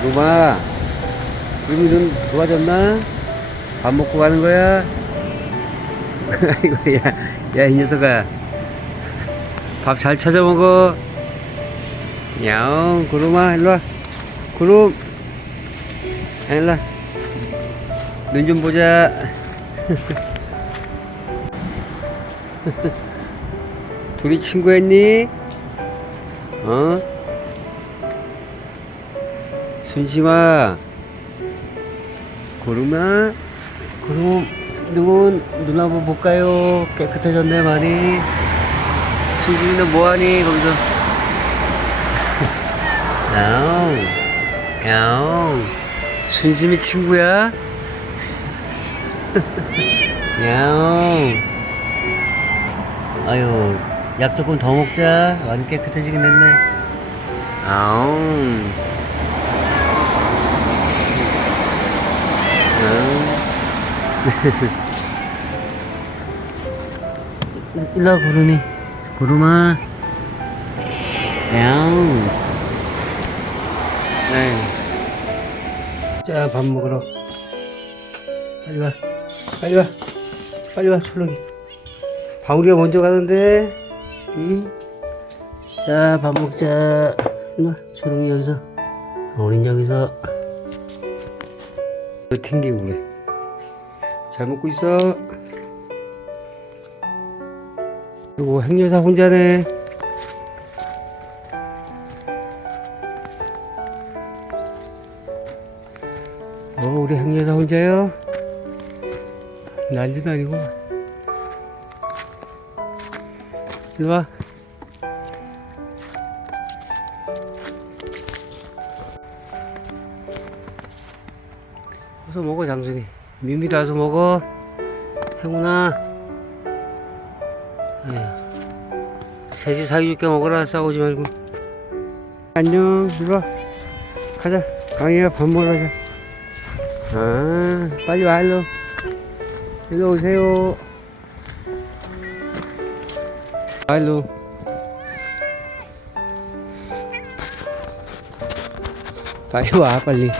구름아, 구름이 눈 좋아졌나? 밥 먹고 가는 거야? 아이고, 야, 야, 이 녀석아. 밥 잘 찾아 먹어. 야옹, 구름아, 일로 와. 구름. 아, 일로 와. 눈 좀 보자. 둘이 친구였니? 어? 순심아 구름아 구름 눈, 눈 한번 볼까요? 깨끗해졌네 많이. 순심이는 뭐하니 거기서? 야옹 야옹. 순심이 친구야? 야옹. 아유 약 조금 더 먹자. 많이 깨끗해지긴 했네. 아옹 일로 와 구름이. 구름아. 야옹. 자밥 먹으러. 빨리 와. 빨리 와. 빨리 와 철렁이. 방울이가 먼저 가는데. 응? 자 밥 먹자. 일로 와 철렁이 여기서. 방울이 여기서. 튕기고 그래 잘 먹고 있어. 그리고 행여사 혼자네. 어 우리 행여사 혼자요? 난리도 아니고. 일로 와. 어서 먹어 장순이 미미도 와서 먹어. 행운아. 에휴 셋이 사이좋게 먹어라 싸우지 말고. 안녕. 일로 와. 가자. 강이야 밥 먹으러 가자. 아 빨리 와 일로. 일로 오세요. 와 일로. 빨리 와 빨리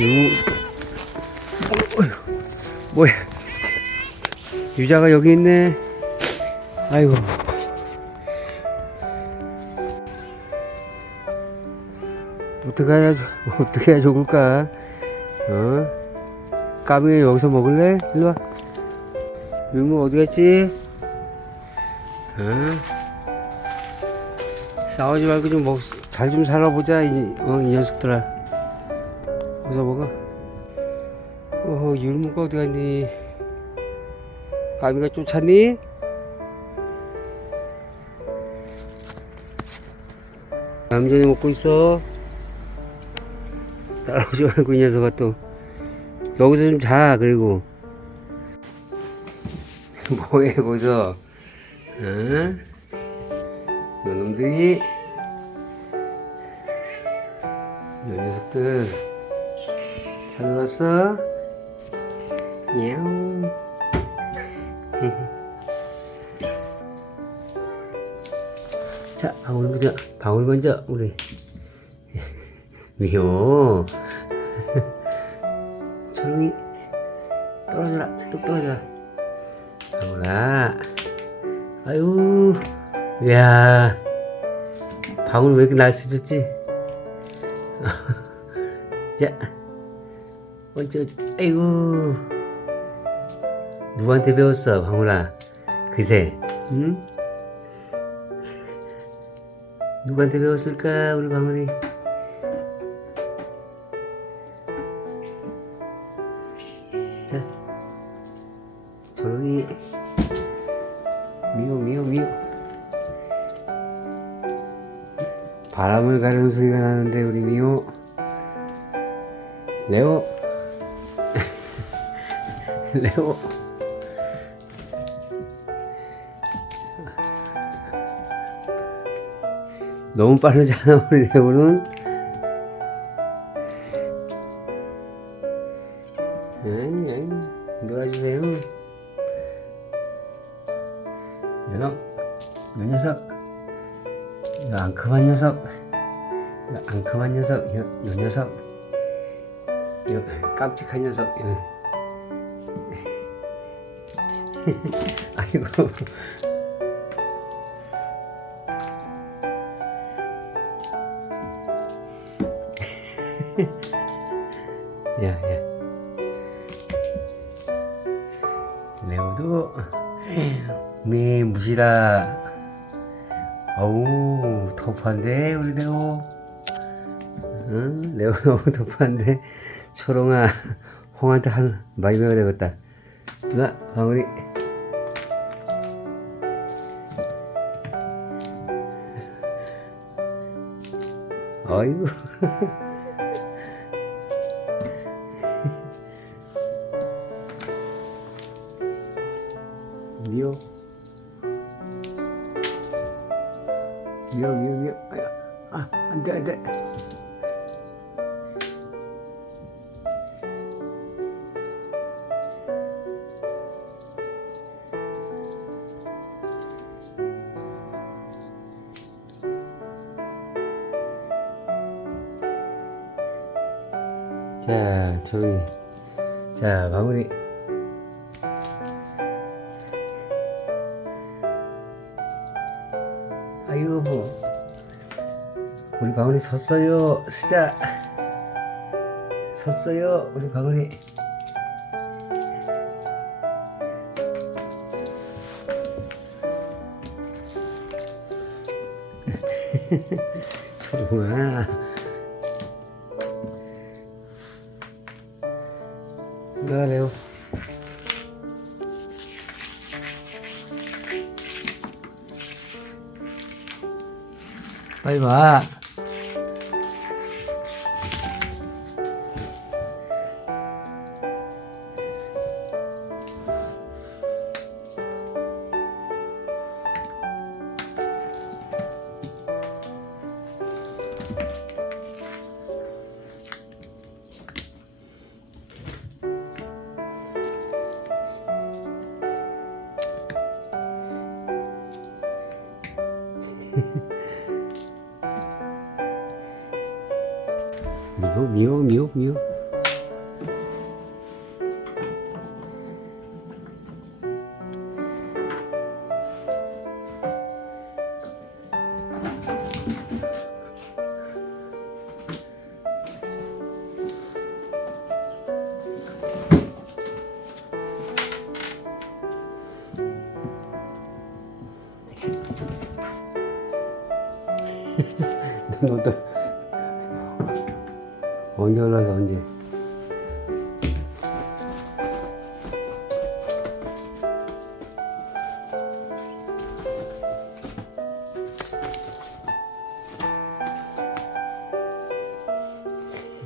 유. 뭐야 유자가 여기 있네. 아이고. 어떻게 해야 어떻게 해야 좋을까? 어? 까미가 여기서 먹을래? 일로 와. 유무 어디 갔지? 어? 싸우지 말고 좀 먹 잘 좀 살아보자 이, 어, 이 녀석들아 어디 갔니? 가미가 쫓았니? 남전이 먹고 있어. 따라오지 말고 이 녀석아 또. 여기서 좀 자, 그리고. 뭐해, 거기서. 응? 요놈들이. 요 녀석들. 잘 놀았어? 야옹. 자, 방울 먼저, 방울 먼저, 우리. 미호. 초롱이. 떨어져라, 뚝 떨어져라. 방울아. 아유, 이야. 방울 왜 이렇게 날씬해졌지? 자. 어쩌, 아이고. 누구한테 배웠어, 방울아? 그새, 응? 누구한테 배웠을까, 우리 방울이? 자, 조용히. 미워, 미워, 미워. 바람을 가르는 소리가 나는데, 우리 미호. 레오. 레오. 너무 빠르잖아, 우리 레오는. 아니, 아니, 놀아주세요. 녀석, 요 녀석. 이 앙큼한 녀석, 이 앙큼한 녀석, 요, 요 녀석, 요 깜찍한 녀석. 요. 아이고. 야, 야. 레오도 매 무시라. 어우, 터프한데, 우리 레오. 응, 레오 너무 터프한데. 초롱아, 홍한테 한 많이 배워야 되겠다. 누나, 방울이. 어이구. 아, 안 돼, 안 돼. 자, 조용히. 자, 마무리. 아이고, 뭐. 우리 방울이 섰어요. 쓰자. 섰어요. 우리 방울이. 초롱아. 그래요. 빨리 와. 미워, 미워, 미워, 미워. 너도 언제 올라서 언제?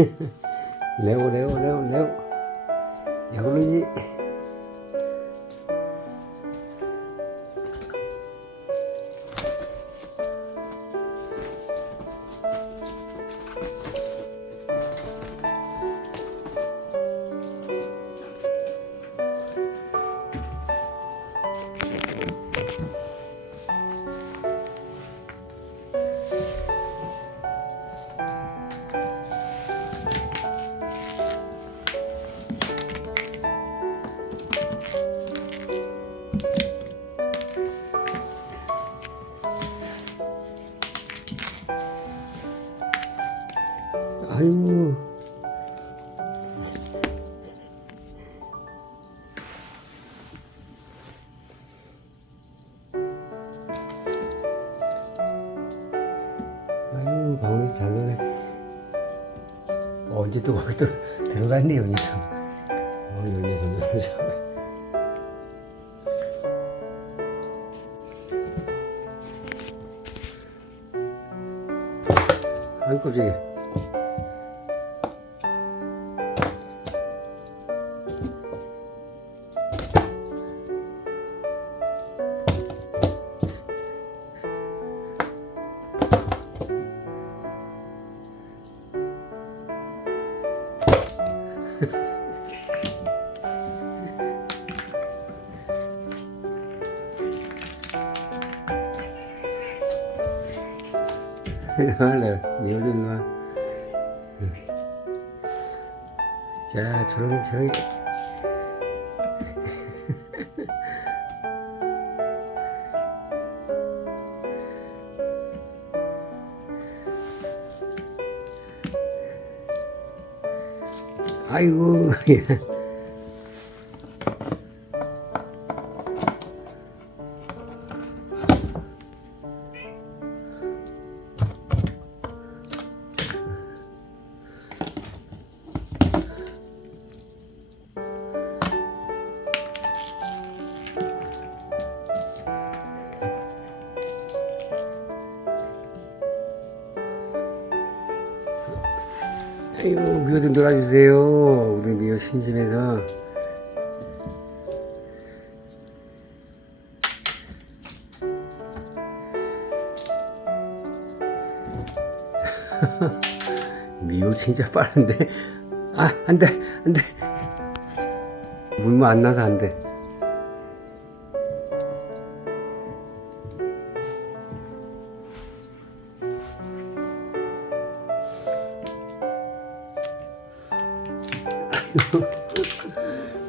레오 레오 레오 레오 야구르지 방울이 잘 노네. 언제 또 거기 또 들어갔네 연이 참 어, 연이 연이 참 아이고 깜짝 자, 조용히. 아이고, 아이고, 놀아주세요. 우리 미호 심심해서. 미호 진짜 빠른데. 아, 안 돼, 안 돼. 물만 안 나서 안 돼.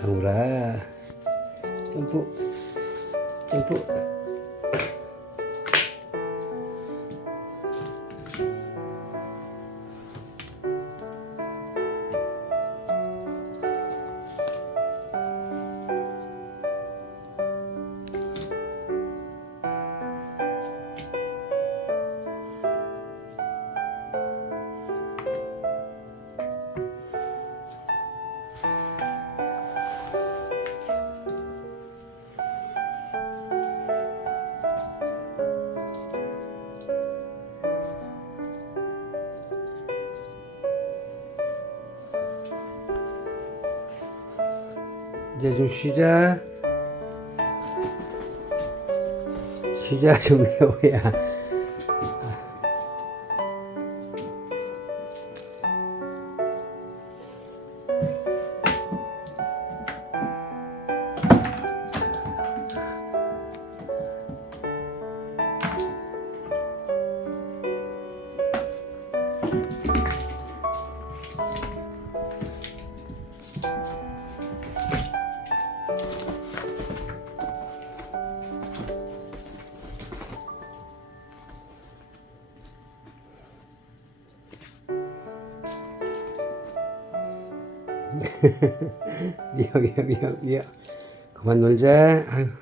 방울아 점프 이제 좀 쉬자. 쉬자 좀 해오야 미워 미워 미워 미워 그만 놀자 아유.